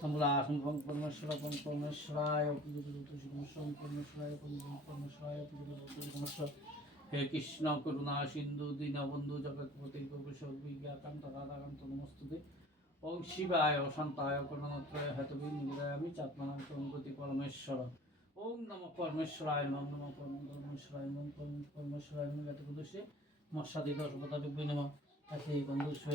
সম্ভ্রাসম্ভং পরমেশ্বরপং পরমেশ্বরায় পূজিতমস্যং পরমেশ্বরায় পরমেশ্বরায় পূজিতমস্য। হে কৃষ্ণ করুণা সিন্ধু দীনবন্ধু জগৎপতি গোপীশ্বরবিজ্ঞাকান্ত রাধাকান্ত নমস্তুতে। ওং শিবায় শান্তায় করুণাত্রয় হেতবে নিবেদয়ামি চাত্মনাং গতি পরমেশ্বর। ওং নমঃ পরমেশ্বরায় নমঃ পরমেশ্বরায় নমঃ পরমেশ্বরায় নমঃ গতকুদুষে মৎস্যাদি দশপদাদিভ্যো নমঃ। এতে গন্ধুষে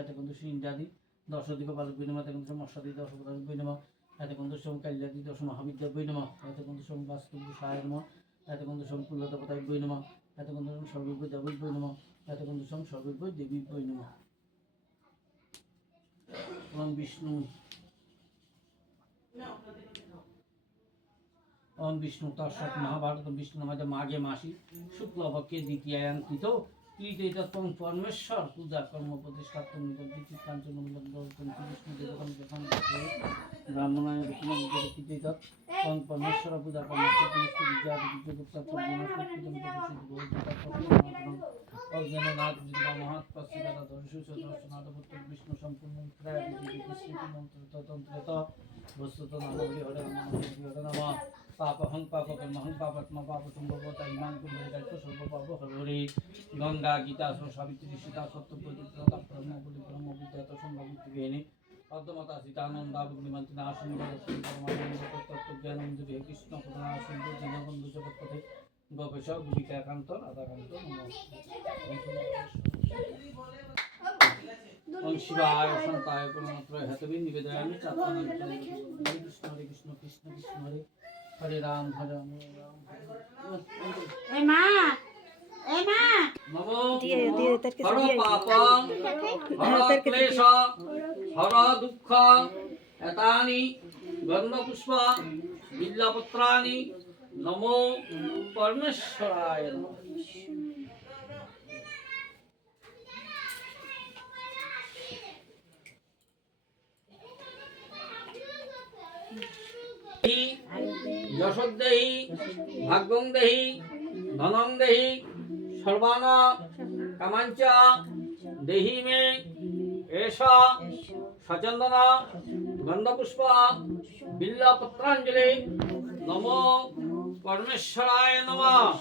এতে গন্ধুষে ইন্দ্রাদি দশদিক পালভ্যো নমঃ। এতে গন্ধুষে মৎস্যাদি দশপদাদিভ্যো নমঃ। এতে গন্ধুষে কাল্যাদি দশ মহাবিদ্যাভ্যো নমঃ। এতে গন্ধুষে বাস্তুভূষায় নমঃ। এতে গন্ধুষে কুলদেবতাভ্যো নমঃ। এতে গন্ধুষে সর্বেভ্যো দেবীভ্যো নমঃ। এতে গন্ধুষে সর্বেভ্যো দেবীভ্যো নমঃ। ওম বিষ্ণু ওম বিষ্ণু তৎসৎ মহাভারত বিষ্ণু নামে মাঘে মাসি শুক্লপক্ষে দ্বিতীয়ায়াম কৃত তৃতীয়তম পরমেশ্বর পূজা কর্ম প্রতিষ্ঠাত্ম কাঞ্চন বিষ্ণু দেবতাম যখন ব্রাহ্মণায় তৃতীয়ত পরমেশ্বর পূজা কর্ম বিদ্যা বিদ্যুৎ অজ্ঞাননাথ মহাৎপস্যতা দর্শনাথপুত্র বিষ্ণু সম্পূর্ণ তন্ত্রত বস্তুত নামে হরে নম। পাপহং পাপকর্মহং পাপাত্মা পাপসম্ভবতা ইমাং কুণ্ডলিকাচ্য সর্বপাপ হরি। গঙ্গা গীতা সাবিত্রী সীতা সত্যপ্রতিপ্রতা ব্রহ্ম বিদ্যাত সম্ভবিত্তিবেনে পদ্মমাতা সীতানন্দা বুদ্ধিমন্তী নাশিনী পরমানন্দ তত্ত্বজ্ঞানন্দ হে কৃষ্ণ করুণা সিন্ধু দীনবন্ধু জগৎপথে গোপেশ গোপিকাকান্ত রাধাকান্ত ওম শিবায় শান্তায় করুণাত্রয় হেতবে নিবেদয়ামি চাত্মনাং হরে কৃষ্ণ কৃষ্ণ কৃষ্ণ হরে হরে রাম রাম এই মা নমো দিয়ে তার কাছে হর দিয়ে পাপং হর ক্লেশ হর দুঃখ এতানি গন্ধপুষ্প বিল্লপত্রাণি নমো পরমেশ্বরায় নমঃ। যশোদেহি ভাগ্যং দেহি ধনং দেহি সর্বান কামাঞ্চ দেহি মে এষ সচন্দন গন্ধপুষ্প বিল্লপত্রাঞ্জলি নমো পরমেশ্বরায় নমঃ।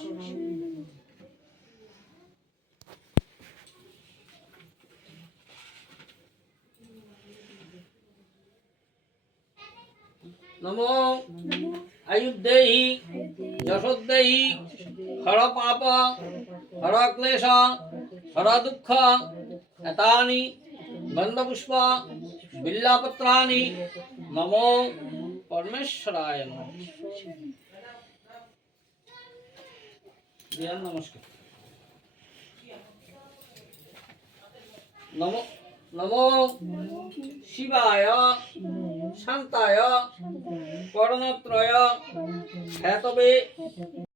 নমো আয়ুদ্ধেহি যশোদেহি হর পাপ হর ক্লেশ হর দুঃখ এতানি গন্ধপুষ্প বিল্লপত্রাণি নমো পরমেশ্বরায় নমঃ। নমস্কার। নমো নমো শিবায় শান্তায় করণত্রয় হেতবে